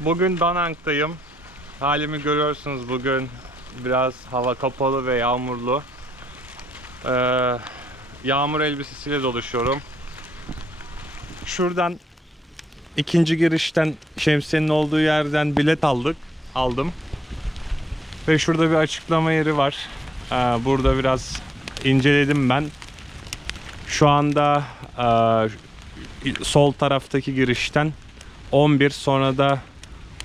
Bugün Danang'dayım. Halimi görüyorsunuz bugün. Biraz hava kapalı ve yağmurlu. Ee, yağmur elbisesiyle dolaşıyorum. Şuradan ikinci girişten şemsiyenin olduğu yerden bilet aldık. Aldım. Ve şurada bir açıklama yeri var. Ee, burada biraz inceledim ben. Şu anda e, sol taraftaki girişten 11 sonra da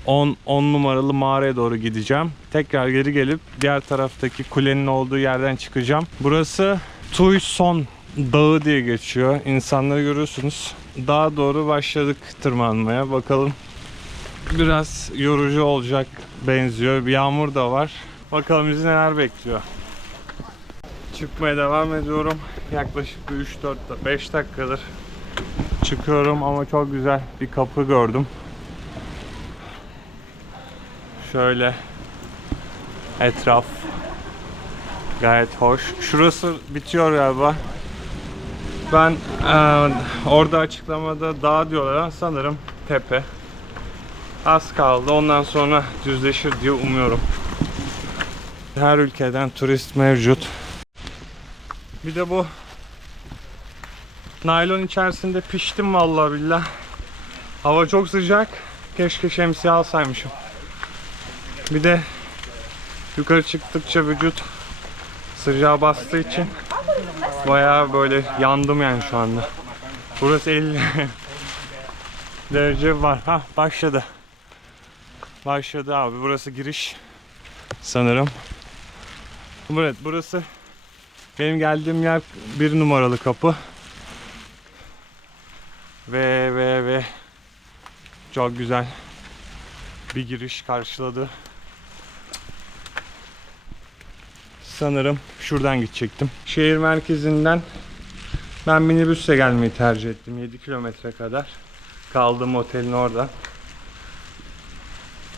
10 10 numaralı mağaraya doğru gideceğim. Tekrar geri gelip diğer taraftaki kulenin olduğu yerden çıkacağım. Burası Tuyson Dağı diye geçiyor. İnsanları görüyorsunuz. Dağa doğru başladık tırmanmaya. Bakalım biraz yorucu olacak benziyor. Bir yağmur da var. Bakalım bizi neler bekliyor. Çıkmaya devam ediyorum. Yaklaşık bir 3 4 5 dakikadır çıkıyorum ama çok güzel bir kapı gördüm. Şöyle etraf gayet hoş. Şurası bitiyor galiba. Ben eee, orada açıklamada dağ diyorlar sanırım tepe. Az kaldı. Ondan sonra düzleşir diye umuyorum. Her ülkeden turist mevcut. Bir de bu naylon içerisinde piştim vallahi billah. Hava çok sıcak. Keşke şemsiye alsaymışım. Bir de yukarı çıktıkça vücut sıcağa bastığı için bayağı böyle yandım yani şu anda. Burası 50 derece var. Ha başladı. Başladı abi. Burası giriş sanırım. Evet burası benim geldiğim yer bir numaralı kapı. Ve ve ve çok güzel bir giriş karşıladı. Sanırım şuradan gidecektim. Şehir merkezinden ben minibüsle gelmeyi tercih ettim. 7 kilometre kadar. Kaldığım otelin orada.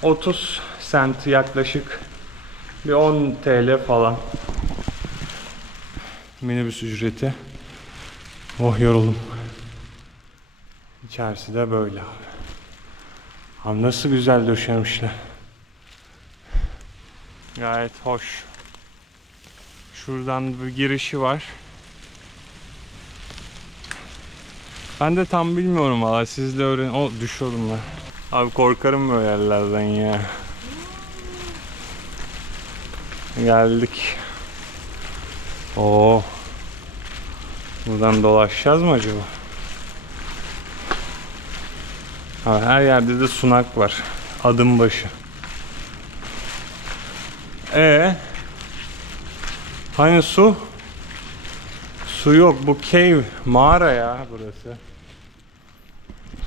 30 sent yaklaşık bir 10 TL falan. Minibüs ücreti. Oh yoruldum. İçerisi de böyle abi. Abi nasıl güzel döşemişler. Gayet hoş. Şuradan bir girişi var. Ben de tam bilmiyorum valla siz de öğren. O düşüyorum ben. Abi korkarım böyle yerlerden ya. Geldik. Oo. Buradan dolaşacağız mı acaba? Ha, her yerde de sunak var. Adım başı. E Hani su? Su yok. Bu cave mağara ya burası.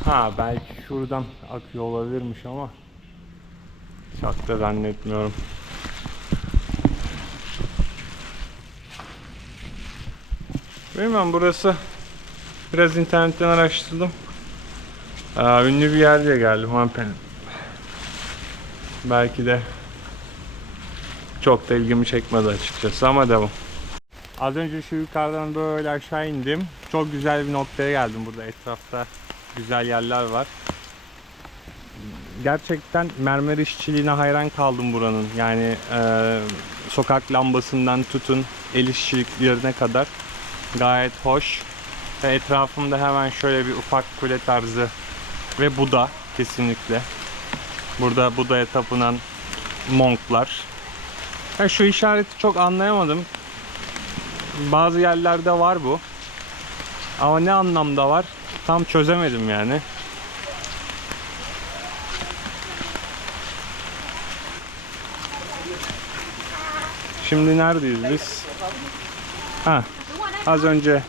Ha belki şuradan akıyor olabilirmiş ama çok da zannetmiyorum. Bilmiyorum burası biraz internetten araştırdım. Aa, ünlü bir yer diye geldim Hampen. Belki de çok da ilgimi çekmedi açıkçası ama devam. Az önce şu yukarıdan böyle aşağı indim. Çok güzel bir noktaya geldim burada etrafta güzel yerler var. Gerçekten mermer işçiliğine hayran kaldım buranın. Yani e, sokak lambasından tutun el işçiliklerine kadar gayet hoş. Ve etrafımda hemen şöyle bir ufak kule tarzı ve Buda kesinlikle. Burada Buda'ya tapınan monklar. Ya şu işareti çok anlayamadım. Bazı yerlerde var bu. Ama ne anlamda var? Tam çözemedim yani. Şimdi neredeyiz biz? Ha, az önce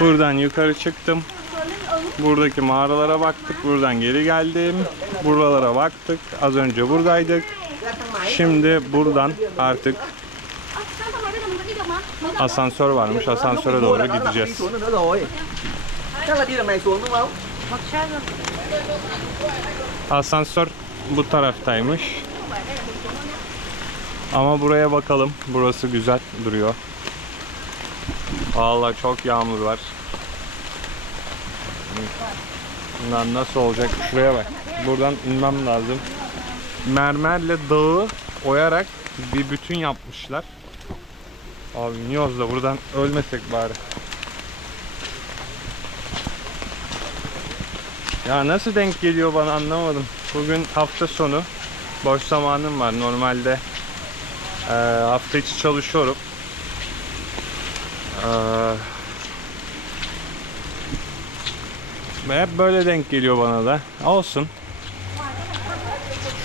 buradan yukarı çıktım. Buradaki mağaralara baktık. Buradan geri geldim. Buralara baktık. Az önce buradaydık. Şimdi buradan artık asansör varmış. Asansöre doğru gideceğiz. Asansör bu taraftaymış. Ama buraya bakalım. Burası güzel duruyor. Vallahi çok yağmur var. Bunlar nasıl olacak? Şuraya bak. Buradan inmem lazım. Mermerle dağı oyarak bir bütün yapmışlar. Abi iniyoruz da buradan ölmesek bari. Ya nasıl denk geliyor bana anlamadım. Bugün hafta sonu. Boş zamanım var. Normalde eee, hafta içi çalışıyorum. Ve hep böyle denk geliyor bana da. Olsun.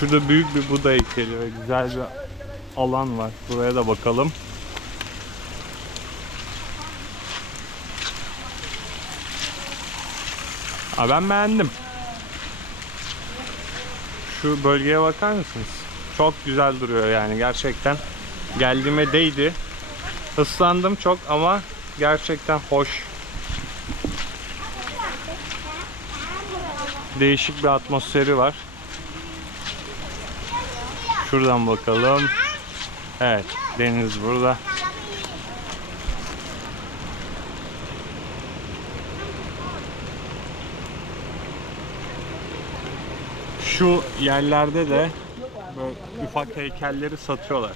Şurada büyük bir Buda heykeli ve güzel bir alan var. Buraya da bakalım. Aa, ben beğendim. Şu bölgeye bakar mısınız? Çok güzel duruyor yani gerçekten. Geldiğime değdi. Islandım çok ama gerçekten hoş. Değişik bir atmosferi var. Şuradan bakalım. Evet, deniz burada. Şu yerlerde de böyle ufak heykelleri satıyorlar.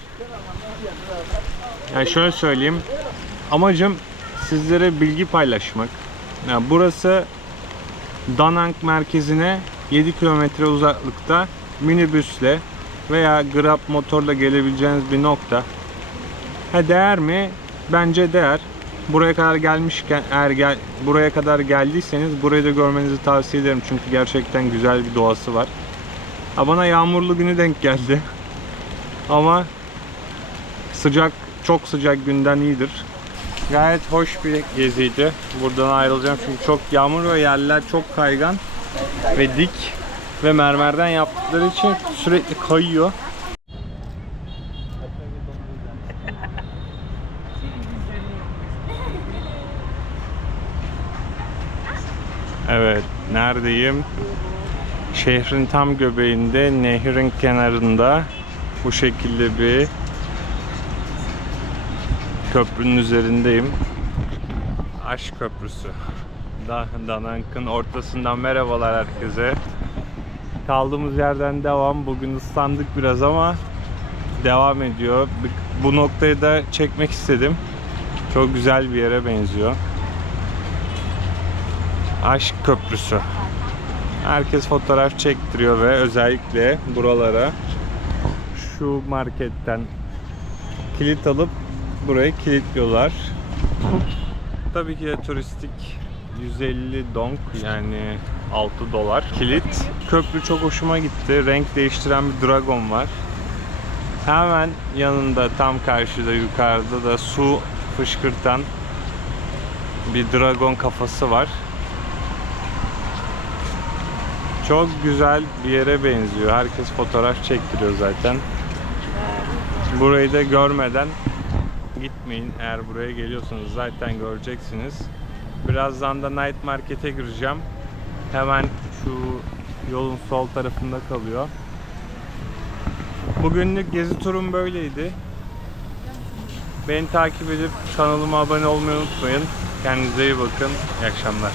Yani şöyle söyleyeyim. Amacım sizlere bilgi paylaşmak. Yani burası Danang merkezine 7 kilometre uzaklıkta minibüsle veya Grab motorla gelebileceğiniz bir nokta. Ha değer mi? Bence değer. Buraya kadar gelmişken eğer gel, buraya kadar geldiyseniz burayı da görmenizi tavsiye ederim çünkü gerçekten güzel bir doğası var. Ha bana yağmurlu günü denk geldi. Ama sıcak çok sıcak günden iyidir. Gayet hoş bir geziydi. Buradan ayrılacağım çünkü çok yağmur ve yerler çok kaygan ve dik ve mermerden yaptıkları için sürekli kayıyor. Evet, neredeyim? Şehrin tam göbeğinde, nehrin kenarında bu şekilde bir köprünün üzerindeyim. Aşk Köprüsü. Da Danank'ın ortasından merhabalar herkese. Kaldığımız yerden devam. Bugün ıslandık biraz ama devam ediyor. Bu noktayı da çekmek istedim. Çok güzel bir yere benziyor. Aşk Köprüsü. Herkes fotoğraf çektiriyor ve özellikle buralara şu marketten kilit alıp burayı kilitliyorlar. Tabii ki de turistik 150 dong yani 6 dolar kilit. Köprü çok hoşuma gitti. Renk değiştiren bir dragon var. Hemen yanında tam karşıda yukarıda da su fışkırtan bir dragon kafası var. Çok güzel bir yere benziyor. Herkes fotoğraf çektiriyor zaten. Burayı da görmeden gitmeyin. Eğer buraya geliyorsanız zaten göreceksiniz. Birazdan da Night Market'e gireceğim. Hemen şu yolun sol tarafında kalıyor. Bugünlük gezi turum böyleydi. Beni takip edip kanalıma abone olmayı unutmayın. Kendinize iyi bakın. İyi akşamlar.